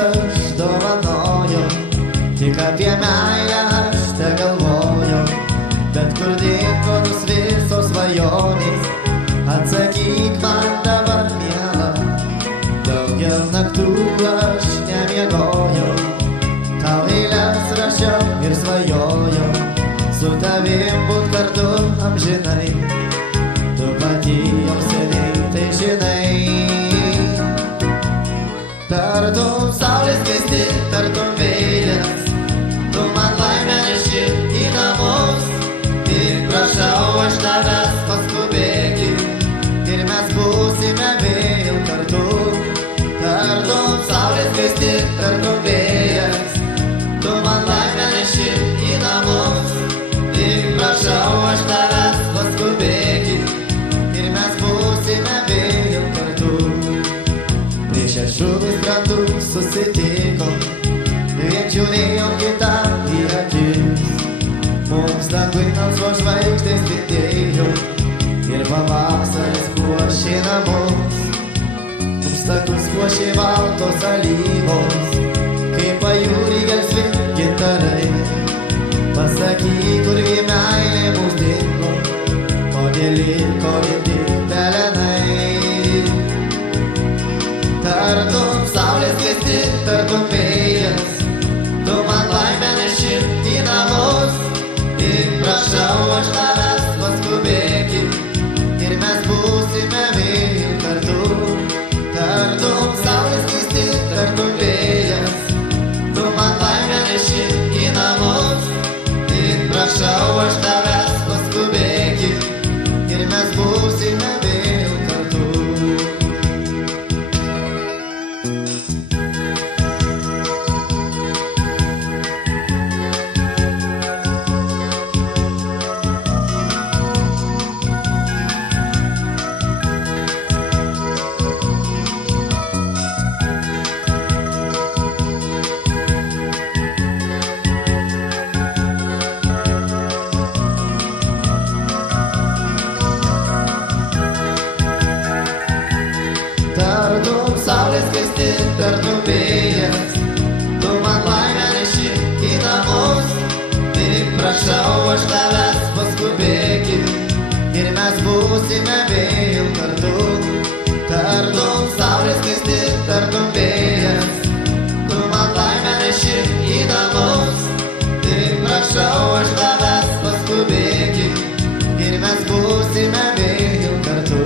aš dovanoju, tik apie meilę aš te galvoju. Bet kur dingo tos visos svajonės, atsakyk man dabar, miela. Daugel naktų aš nemiegojau, tau eiles rašiau ir svajojau, su tavim būt kartu amžinai. Tu pati jau seniai tai žinai. Tartum saulės keisti, tartum vėjas, tu man laimę neši į namus. Tik prašau aš tavęs paskubėkit, ir mes būsime vėl kartu. Tartum saulės keisti, tartum vėjas, tu man laimę neši į namus. Tik prašau aš tavęs paskubėkit, ir mes būsime vėl kartu. Prieš šešuvis grandų susitikom, vien žiūrėjom kitam į akis. Mums dangui melsvos žvaigždės spindėjo, ir pavasaris puošė namus. Mums takus puošė baltos alyvos, kaip pajūry gelsvi gintarai. Pasakyk, kurgi meilė mums dingo, kodėl liko vien tik pelenai. Tartum saulės keisti, tartum vėjas, tu man laimę neši į namus. Tik prašau aš tavęs paskubėkit, ir mes būsime vėl kartu. Tartum saulės keisti, tartum vėjas, tu man laimę neši į namus. Tik prašau aš tavęs paskubėkit, ir mes būsime vėl kartu. Tartum saulės keisti, tartum vėjas, tu man laimę neši į namus. Tik prašau aš tavęs paskubėkit, ir mes būsime vėl kartu. Tartum saulės keisti, tartum vėjas, tu man laimę neši į namus. Tik prašau aš tavęs paskubėkit, ir mes būsime vėl kartu.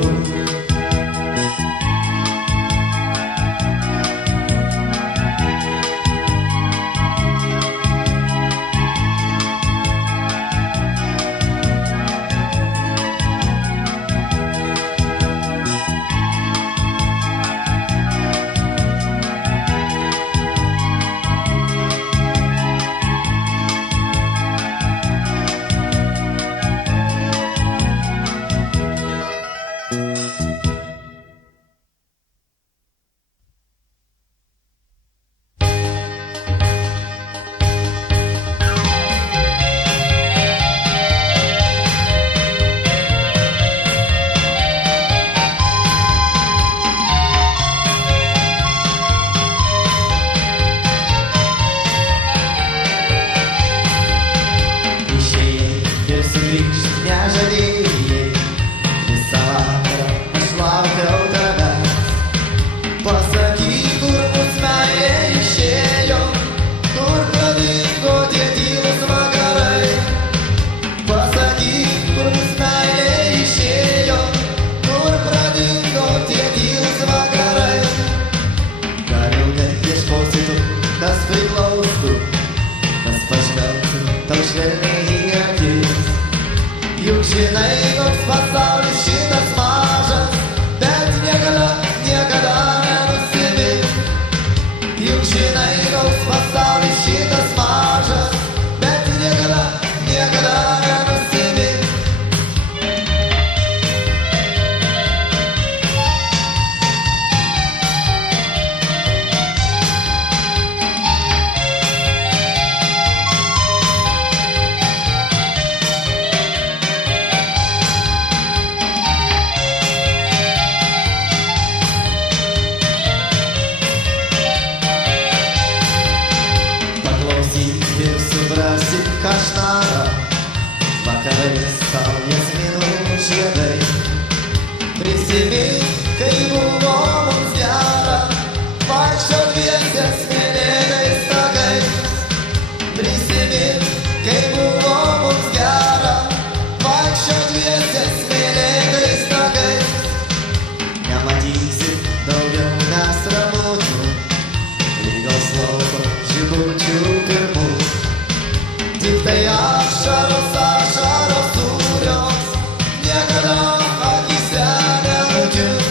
Nežadėjai, visą vakarą aš laukiau tavęs. Pasakyk, kur mūsų meilė išėjo, kur pradingo tie tylūs vakarai. Pasakyk, kur mūsų meilė išėjo, kur pradingo tie tylūs vakarai. Dar ilgai ieškosiu, kas priklausų, kas pažvelgtų tau švelniai į akis. Juk žinai, koks pasaulis šitas mažas, bet niekada, niekada nenusileis. žiedai. Prisimink, kai buvo mums gera, vaikščio dviese smėlėtais takais. Prisimink, kai buvo mums gera, vaikščio dviese smėlėtais takais. Nematysi daugiau mes ramučių, lygos lauko žibučių pirmų. Tik tai ašaros, ašaros sūrios, niekada akyse nenudžius.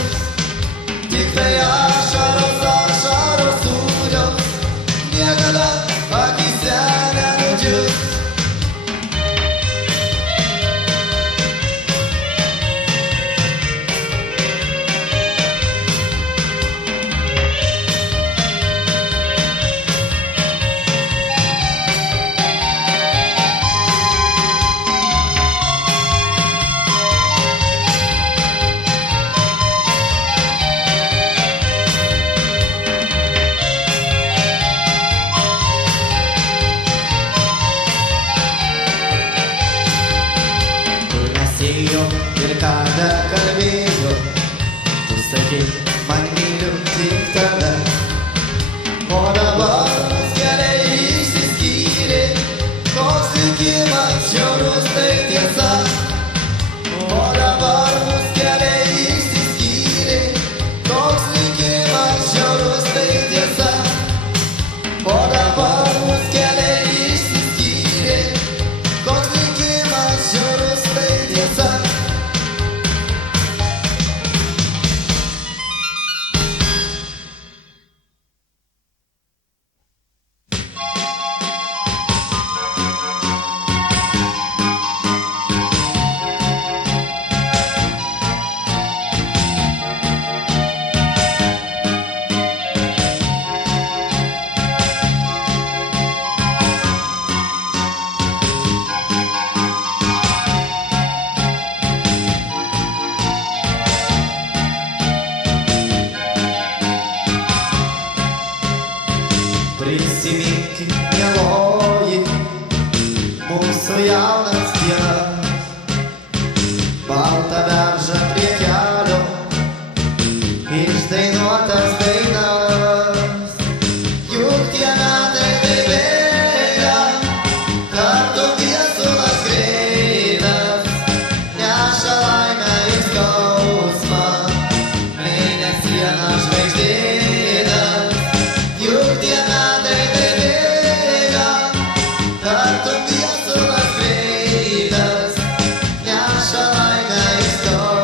Tik tai ašaros, ašaros sūrios, niekada akyse nenudžius. Ir ką bekalbėjau, tu sakei, man myliu tik tada. O dabar mus keliai išsiskyrė, koks likimas žiaurus tai tiesa. O dabar mus keliai išsiskyrė, koks likimas žiaurus tai tiesa. O dabar mus keliai išsiskyrė, koks likimas žiaurus tai tiesa. Prisimink, mieloji, mūsų jaunas dienas, baltą beržą prie kelio, išdainuotas dainas. Juk tie metai tai bėga, tartum viesulas greitas, neša laimę ir skausmą, mėnesieną žvaigždėtas. Juk tie metai tai bėga, tartum viesulas greitas, neša laimę ir skausmą.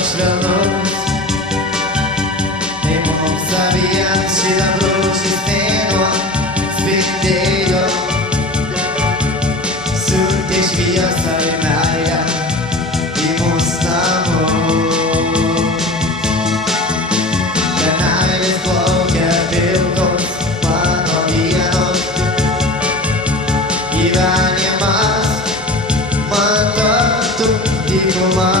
toks švelnus. Tai mums abiems sidabrusis mėnuo spindėjo, siuntė šviesą ir meilę į mūsų namus. Be meilės plaukia pilkos mano dienos, gyvenimas man taptų dykuma.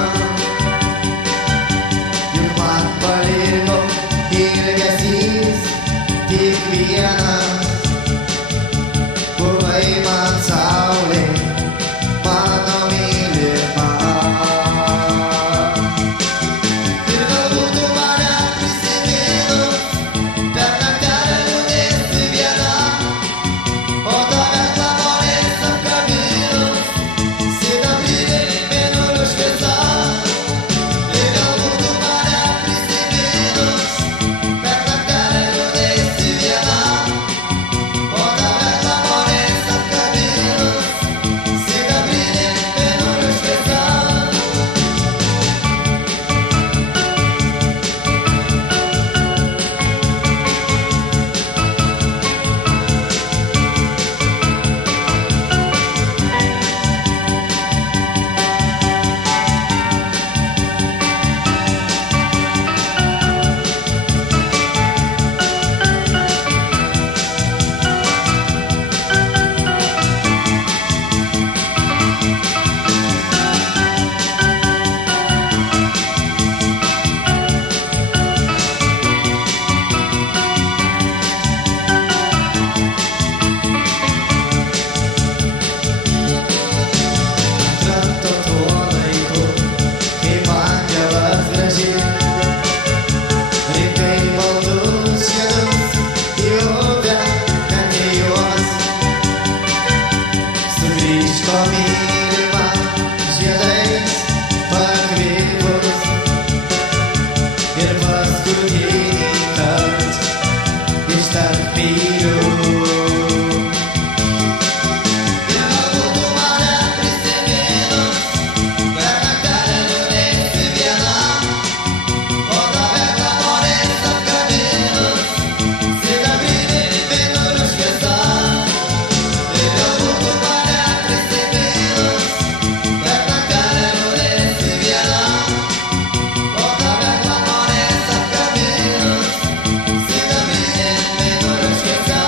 Juk man paliko ilgesys tik vienas, buvai man saulė, mano mylima. Ir galbūt tu mane prisiminus, per naktelę liūdėsi viena, o tave glamonės apkabinus, sidabrinė mėnulio šviesa. Ir galbūt tu mane prisiminus, per naktelę liūdėsi viena, o tave glamonės apkabinus, sidabrinė mėnulio šviesa. Kranto tuo laiku, kaip angelas gražiai, rinkai baltus žiedus į upę, net į juos. Sugrįžko mylima žiedais pakvipus, ir paskutinį kart ištark myliu. Ir galbūt tu mane prisiminus, per naktelę liūdėsi viena, o tave glamonės apkabinus, sidabrinė mėnulio šviesa. Ir galbūt tu mane prisiminus, per naktelę liūdėsi viena, o tave glamonės apkabinus, sidabrinė mėnulio šviesa.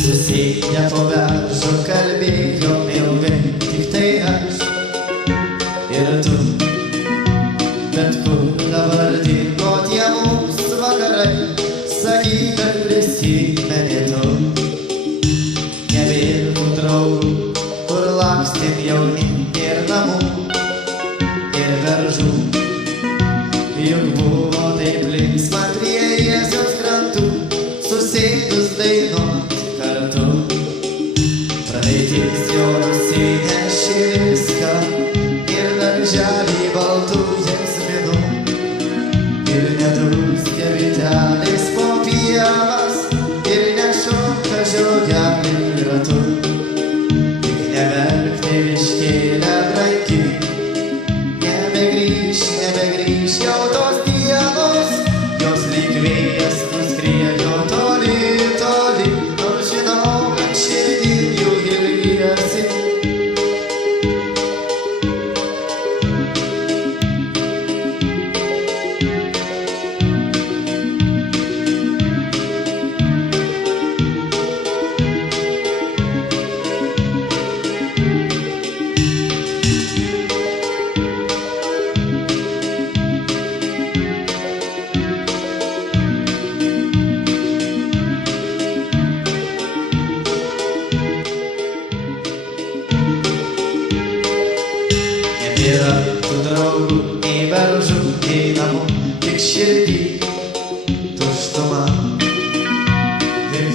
Susiję po beržu kalbėjom ilgai, tik tai aš ir tu. Bet kur dabar dingo tie mūsų vakarai, sakyk, kad prisimeni tu. Nebėr tų draugų, kur lakstėm jauni, ir namų, ir beržų. Juk buvo taip linksma prie Jėzaus krantų, susėdus dainuot kartu. Praeitis jau nusinešė viską, ir darželį baltų jazminų, ir nedūzgia bitelės po pievas, ir nešoka žiogelį ratu. Tik neverk tėviškė Yra tų draugų, nei beržų, nei namų, tik širdį tuštuma. Ir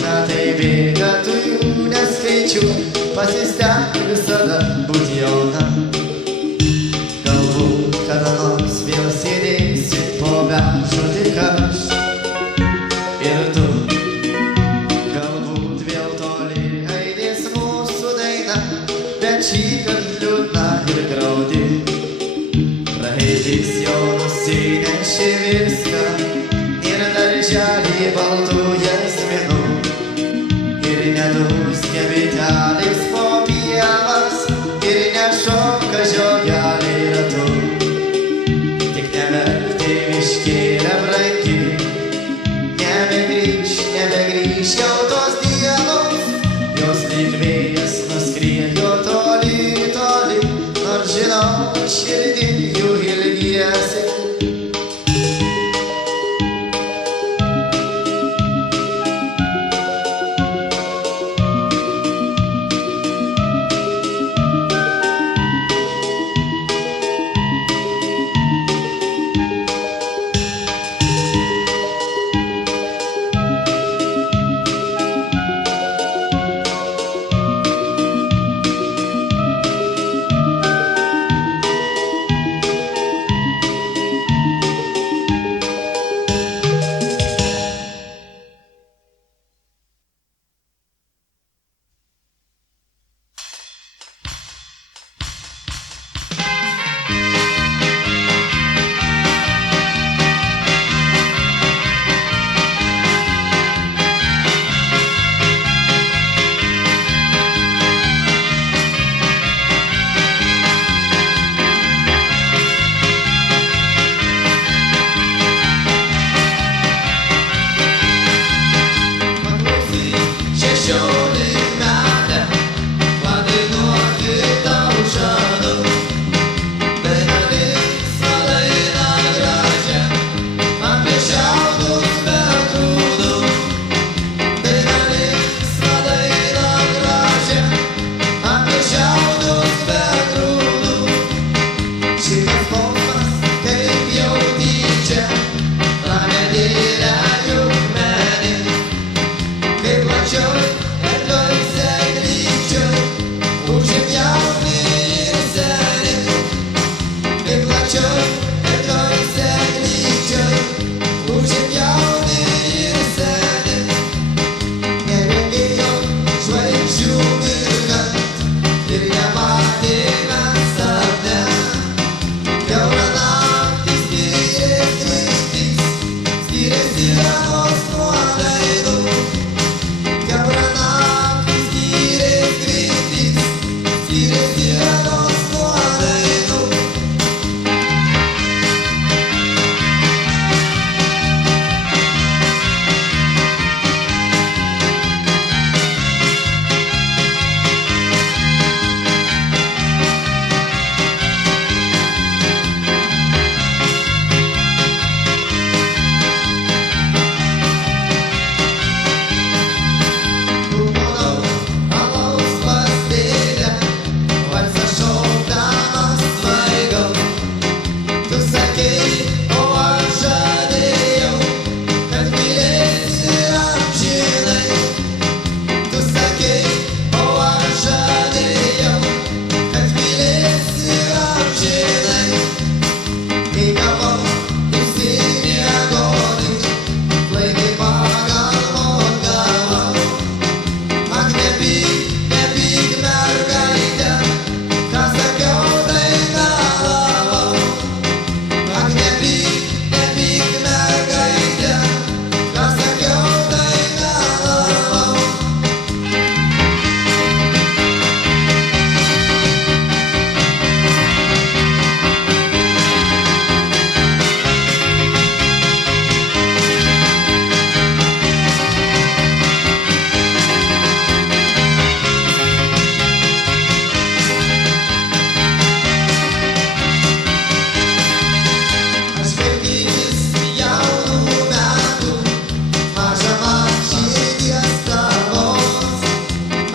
metai bėga, tu jų neskaičiuok, pasistenk visada būti jauna. Galbūt kada nors vėl sėdėsi po beržu tik aš ir tu. Galbūt vėl toli aidės mūsų daina, bet šįkart liūdna ir graudi. Praeitis jau nusinešė viską ir darželį baltų jasminų. Ir nedūzgia bitelės po pievas ir nešoka žiogeliai ratu. Tik neverkti miškėlė brangi, nebegrįš jau tos dienos. Jos lyg vėjas nuskriejo toli, toli, nors žinau, širdį jų ilgiesi.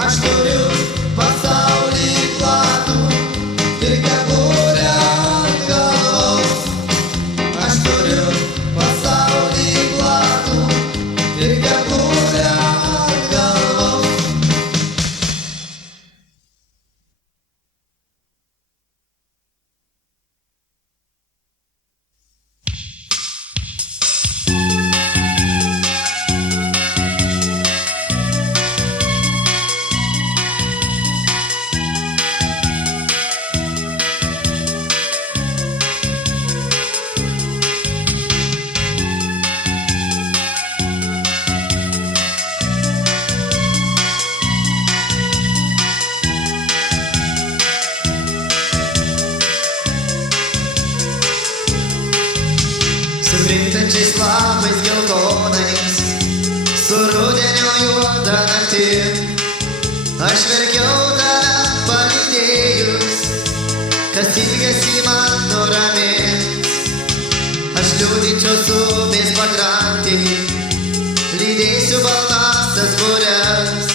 Aš turiu pasaulį platų ir gegužę. žydinčiais lapais geltonais, su rudenio juoda naktim. Aš verkiau tave palydėjus, kas ilgesi man nuramins. Aš liūdinčiau su upės pakrantį, lydėsiu baltasias bures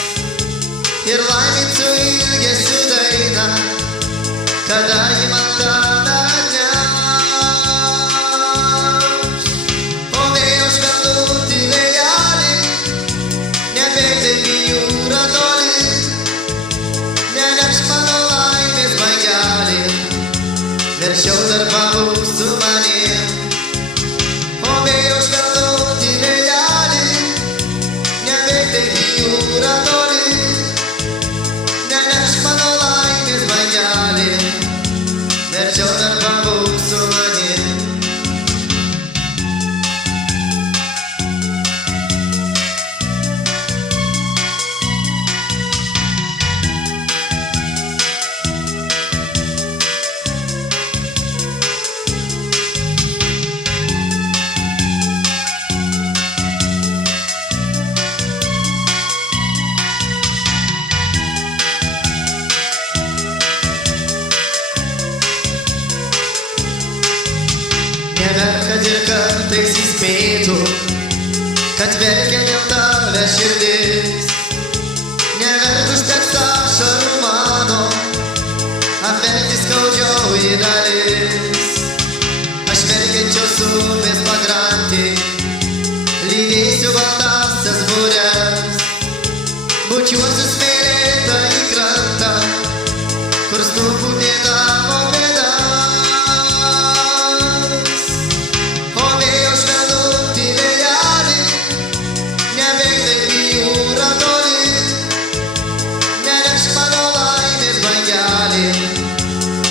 ir laiminsiu ilgesiu dainą, kada ji man tave atneš. O vėjo švelnutį vėjelį, nebėk taip į jūrą toli, nenešk mano laimės bangelį, verčiau dar pabūk su manim. O vėjo švelnutį vėjelį, nebėk taip į jūrą toli, nenešk mano laimės bangelį, verčiau dar pabūk su manim. Kad ir kartais įspėtų, kad verkia dėl tave širdis. Nevert užteks ašarų mano, apverkti skaudžiau į dalis. Aš verkiančios upės pakrantį, lydėsiu baltasias bures, bučiuosiu smėlėtą į krantą, kur stuputė tavo pėdas.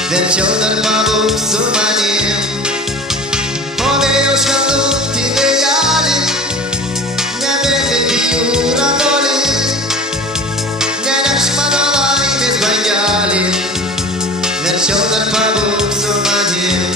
Verčiau dar pabūk su manim. O vėjo švelnutį vėjelį, nebėk taip į jūrą toli, nenešk mano laimės bangelį, verčiau dar pabūk su manim.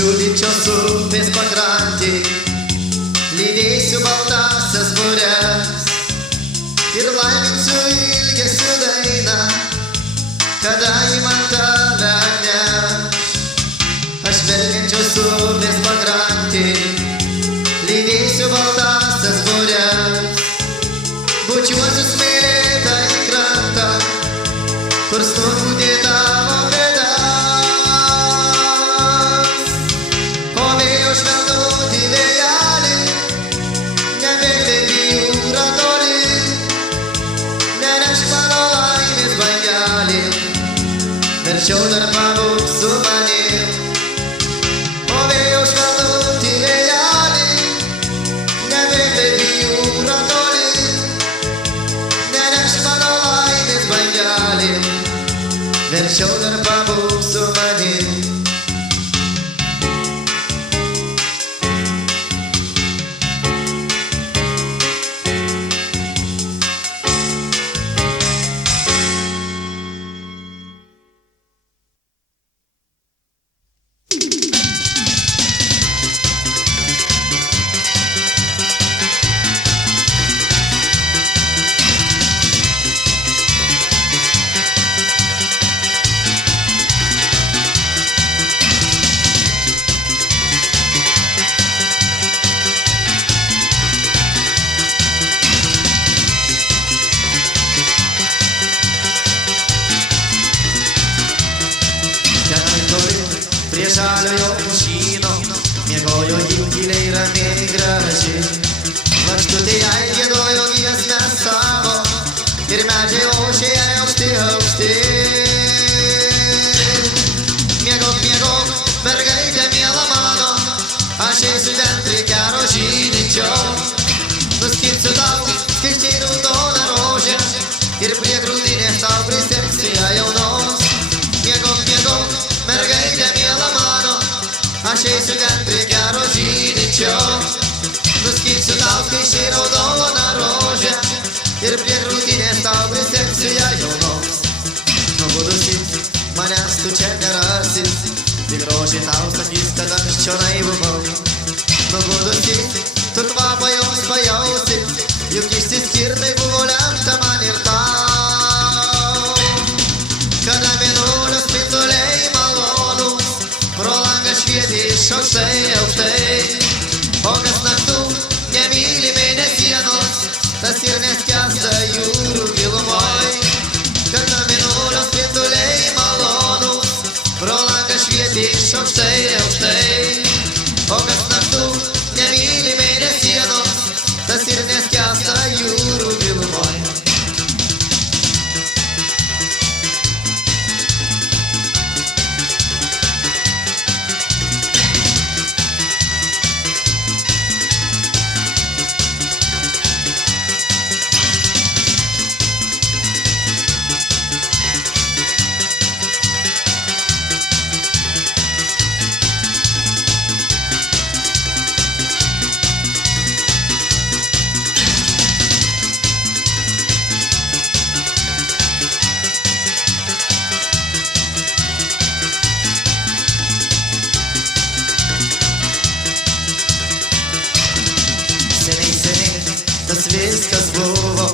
Liūdinčios upės pakrantį, lydėsiu baltasias bures ir laiminsiu ilgesiu dainą, kada ji man tave atneš. Aš verkiančios upės pakrantį, lydėsiu baltasias bures, bučiuosiu smėlėtą į krantą, kur stuputė tavo pėdas. Švelnutį vėjelį, nebėk taip į jūrą toli, nenešk mano laimės bangelį, verčiau dar pabūk su manim. O vėjo švelnutį vėjelį, nebėk taip į jūrą toli, nenešk mano laimės bangelį, verčiau dar pabūk su manim. Žaliojo pušyno miegojo ji tyliai ramiai gražiai, lakštutė jai giedojo giesmes savo ir medžiai ošė jai aukšti aukšti. Miegok, miegok, mergaitė miela mano, aš eisiu ten prie gero žydinčio. Nuskirsiu tau skaičiai raudoną rožę ir prie grūdinės tau prisegsiu ją jaunos. Miegok, miegok, mergaitė miela mano, aš eisiu ten prie gero žydinčio. Nuskirsiu tau skaičiai raudoną rožę ir prie grūdinės tau prisegsiu ją jaunos. Nubudusi manęs tu čia nerasi, tik rožė tau sakys, kad aš čionai buvau. Nubudusi tu kvapą jos pajausi, juk išsiskirtai buvo lemta man ir tau. Kada mėnulio spinduliai malonūs pro langą švietė iš aukštai, aukštai, o kas naktų nemyli mėnesienos, tas ir neskęsta jūrų gilumoj. Kada mėnulio spinduliai malonūs pro langą švietė iš aukštai, aukštai, o kas naktų nemyli mėnesienos, tas ir neskęsta jūrų gilumoj. Tas viskas buvo,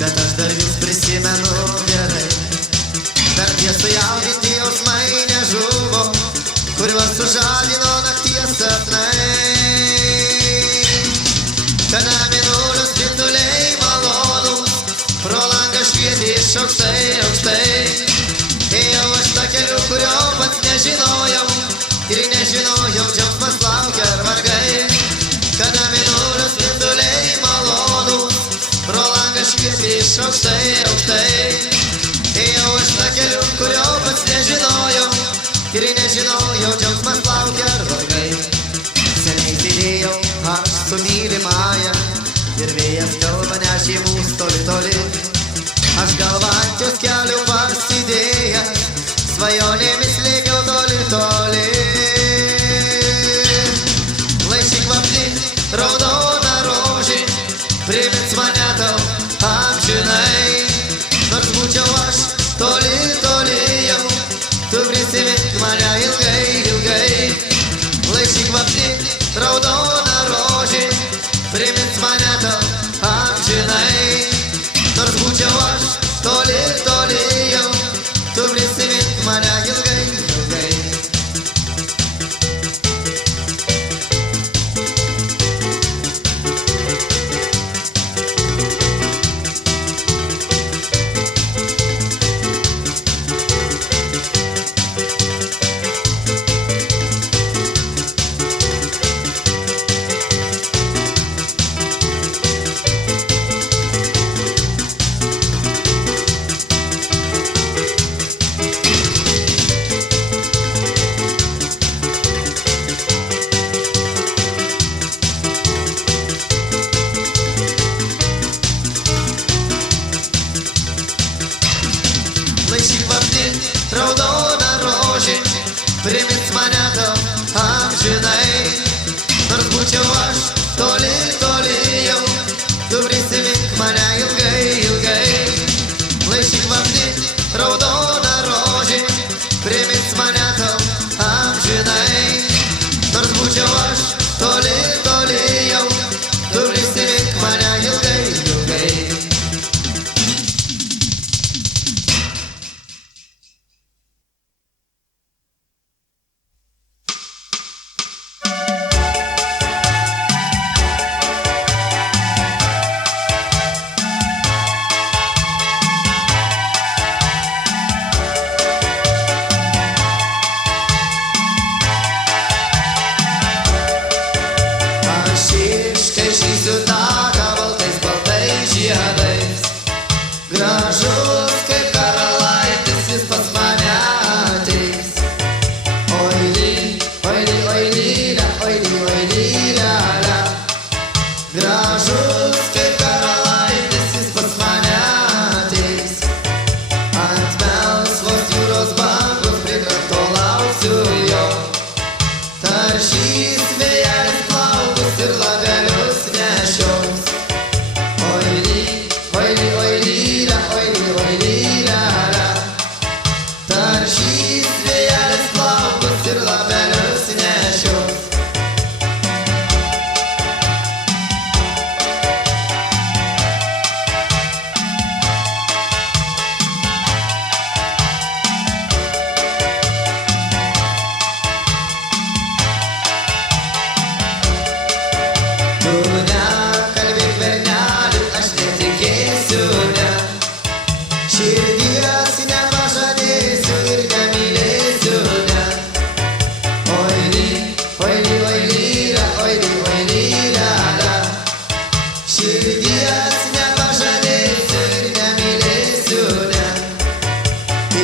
bet aš dar vis prisimenu gerai. Dar tie sujaudinti jausmai nežuvo, kuriuos sužadino nakties sapnai. Kada mėnulio spinduliai malonūs pro langą švietė iš aukštai, aukštai, ėjau aš tą keliu, kurio pats nežinojau ir nežinojau, džiaugsmas laukia ar vargai. Kada mėnulio spinduliai malonūs pro langą švietė iš aukštai, aukštai, ėjau aš tą keliu, kurio pats nežinojau ir nežinojau, džiaugsmas laukia ar vargai. Seniai sėdėjau aš su mylimąja ir vėjas kalba nešė mūsų toli, toli. Aš galvą ant jos kelių pasidėjęs, svajonėmis lėkiau toli, toli. Laiškai kvapni raudona rožė primins mane tau amžinai. Nors būčiau aš toli, toli jau, tu prisimink mane ilgai, ilgai. Laiškai kvapni raudona rožė primins mane tau amžinai. Nors būčiau aš toli, toli jau, tu prisimink mane ilgai, ilgai. Laiškai kvapni raudona rožė primins mane tau amžinai. Nors būčiau aš toli, toli jau, tu prisimink mane ilgai, ilgai. Laiškai kvapni raudona rožė primins mane tau amžinai. Nors būčiau aš toli, toli jau, tu prisimink mane ilgai, ilgai.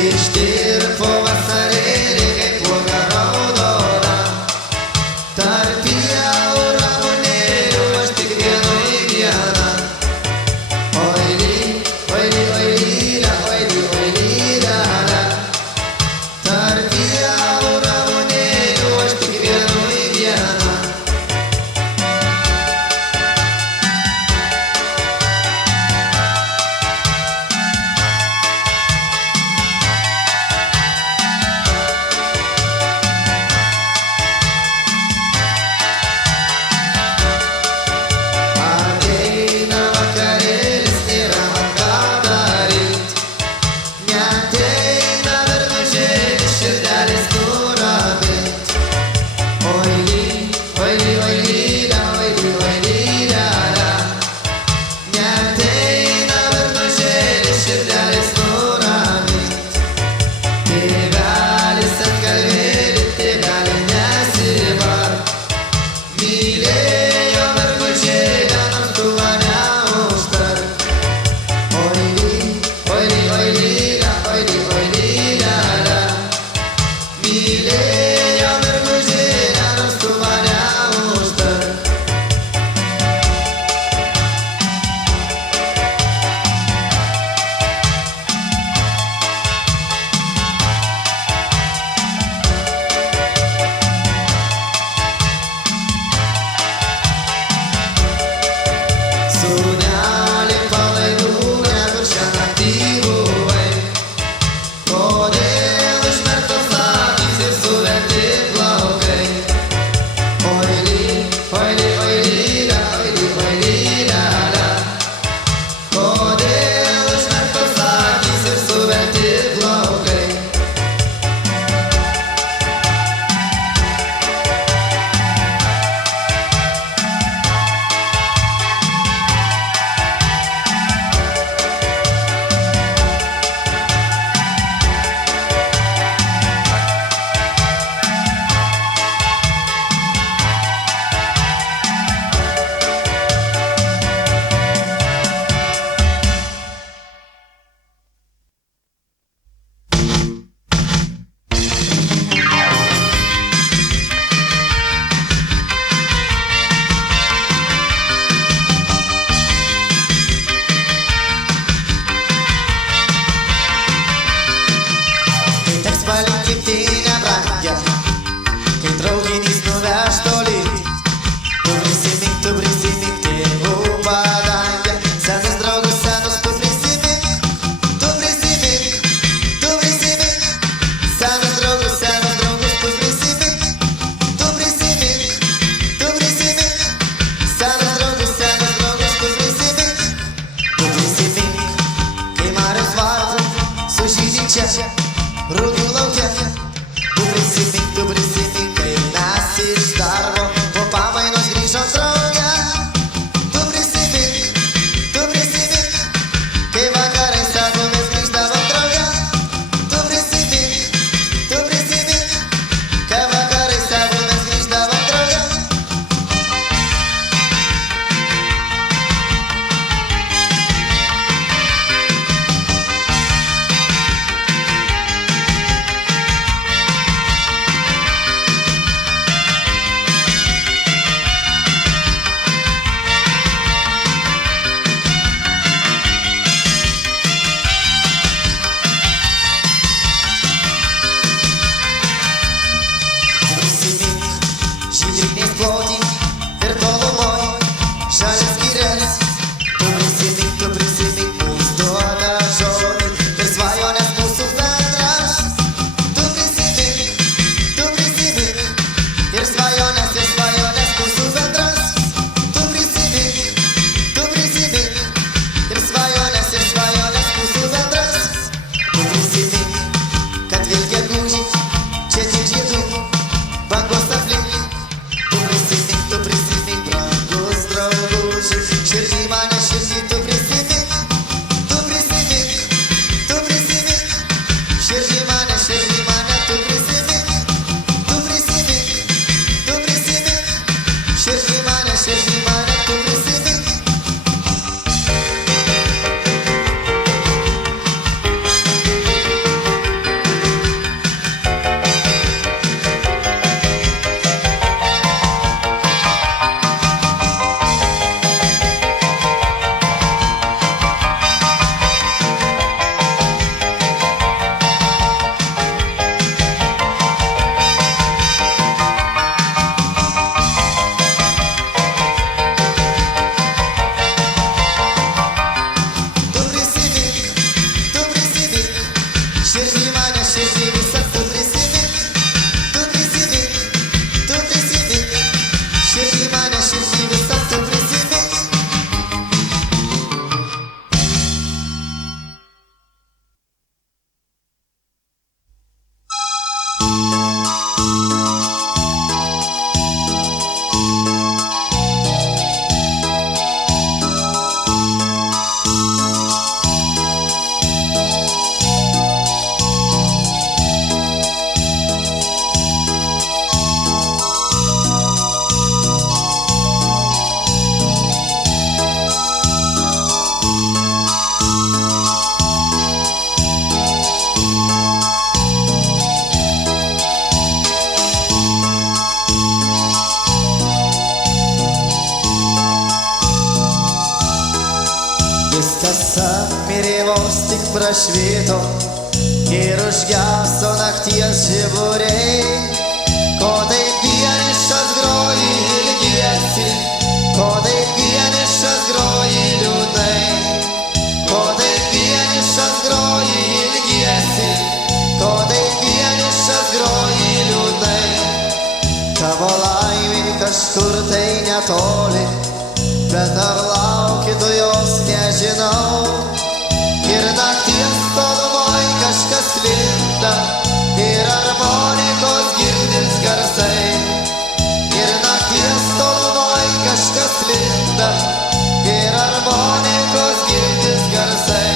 Ištirpo vasarėlį kaip uoga raudona. Tarp pievų ramunėlių aš tik vienui viena. Oi ly, oi ly, oi lylia, oi ly, oi lylia. Tarp pievų ramunėlių aš tik vienui viena. Ateina vakarėlis ir man ką daryt. Neateina bernužėlis širdelės nuramint. Oi ly, oi ly, oi lylia, oi ly, oi lylia. Neateina bernužėlis širdelės nuramint. Tėvelis ant galvėlį, tėvelį nesibark. Mylėjo mergužėlę, nors tu mane užtark. Oi ly, oi ly, oi lylia, oi ly, oi lylia. Mylėjo mergužėlę, nors tu mane užtark. Sūneli palaidūne, kur šiąnaktį buvai. Kodėl užmerktos akys ir suverti plaukai. Oi ly, oi ly, oi lylia, oi ly, oi lylia. Kodėl užmerktos akys ir suverti plaukai. Kai teks palikti nebrangią, kai traukinys nuveš tolyn. Tu prisimink tėvų padangę. Senus draugus, senus tu prisimink. Tu prisimink, tu prisimink. Senus draugus tu prisimink. Tu prisimink, tu prisimink. Senus draugus tu prisimink. Tu prisimink, kai Mariaus vartų sužydinčia rugių lauke. Tu prisimink, kai mes iš darbo po pamainos grįžom drauge. Tu prisimink, kai vakarais abu mes grįždavom drauge. Tu prisimink, kai vakarais abu mes grįždavom drauge. vos tik prašvito ir užgeso nakties žiburiai. Ko taip vienišas groji ilgiesi, ko taip vienišas groji liūdnai, ko taip vienišas groji ilgiesi, ko taip vienišas groji liūdnai. Tavo laimė kažkur tai netoli, bet ar lauki tu jos nežinau. Ir nakties tolumoj kažkas sklinda, ir armonikos girdis garsai. Ir nakties tolumoj kažkas sklinda, ir armonikos girdis garsai.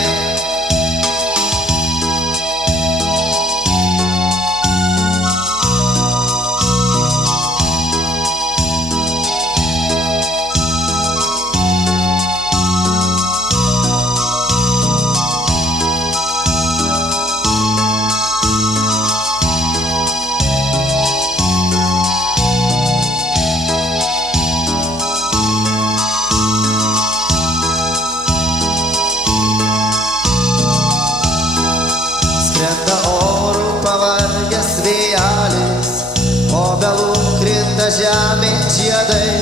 Skrenda orų pavargęs vėjelis, obelų krinta žemėn žiedai.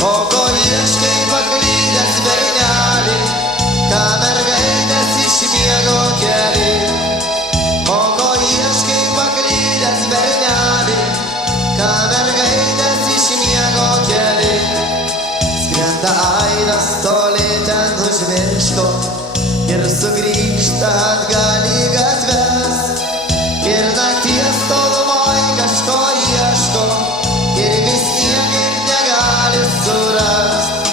O ko ieškai paklydęs berneli, ką mergaitės iš miego keli. O ko ieškai paklydęs berneli, ką mergaitės iš miego keli. Skrenda aidas toli ten už miško ir sugrįžta atgal į gatves. Ir nakties tolumoj kažko ieško ir vis niekaip negali surast.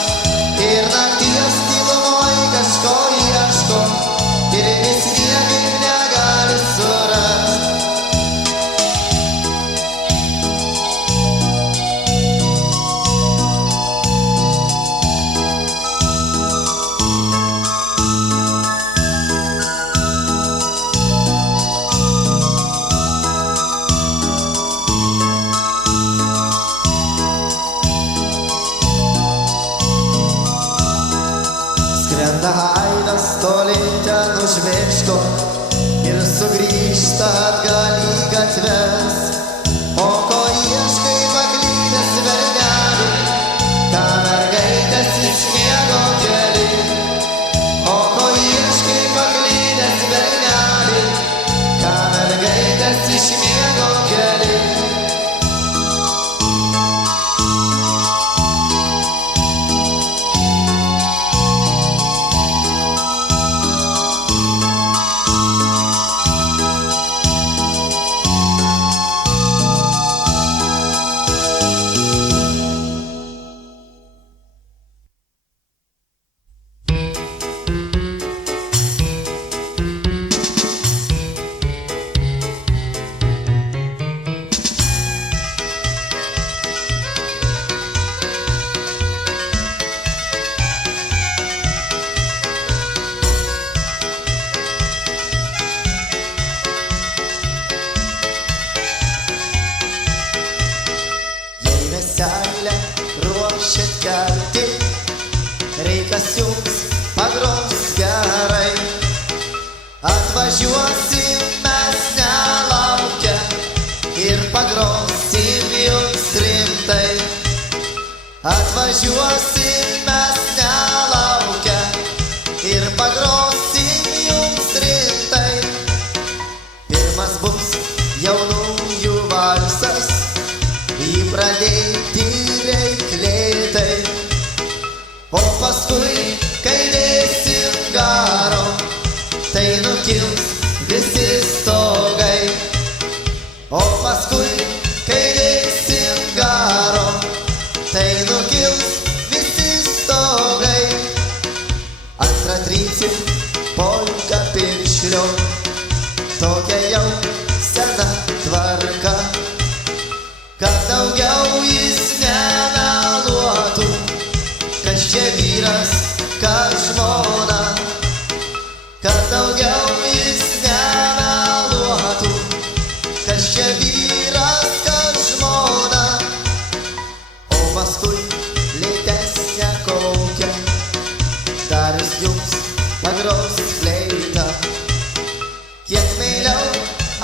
Ir nakties tylumoj kažko ieško ir vis niekaip negali surast. Skrenda aidas toli ten už miško ir sugrįžta atgal į gatves. O ko ieškai paklydęs berneli, ką mergaitės iš miego keli. O ko ieškai paklydęs berneli, ką mergaitės iš miego keli. Seilę ruošiat kelti, reikas jums pagros gerai. Atvažiuosim mes nelaukę ir pagrosim jums rimtai. Atvažiuosim mes nelaukę ir pagrosim jums rimtai. Pirmas bus jaunųjų valsas, jį pradėti reik lėtai. O paskui, kai dėsim garo, tai nukils visi stogai. O paskui, kai dėsim garo, tai nukils visi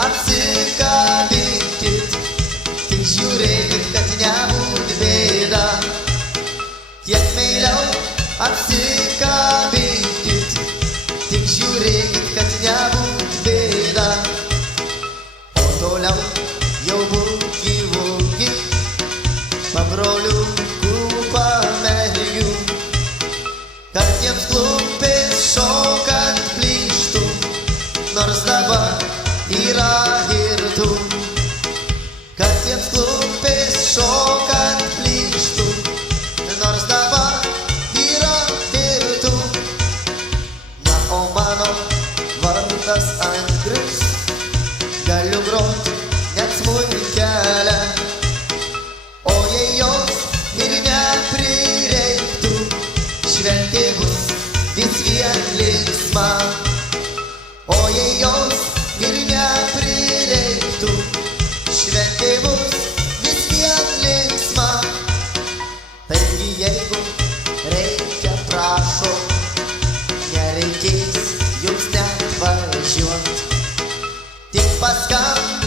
apsikabinkit, tik žiūrėkit, kad nebūtų bėda. Kiek meiliau apsikabinkit, tik žiūrėkit, kad nebūtų bėda. O toliau jau būkit, pabroliukų, pamergių, kad jiems klumpės šokant plyštų, nors dabar yra girtų. Kad jiems klumpės šokant plyštų, nors dabar yra girtų. Na, o mano vardas Andrius, galiu groti net smuikelę. O jei jos ir neprireiktų, šventė bus vis vien linksma. O jei jos ir neprireiktų, šventė bus vis vien linksma. Taigi jeigu reikia, prašom, nereikės jums net važiuot, tik paskambink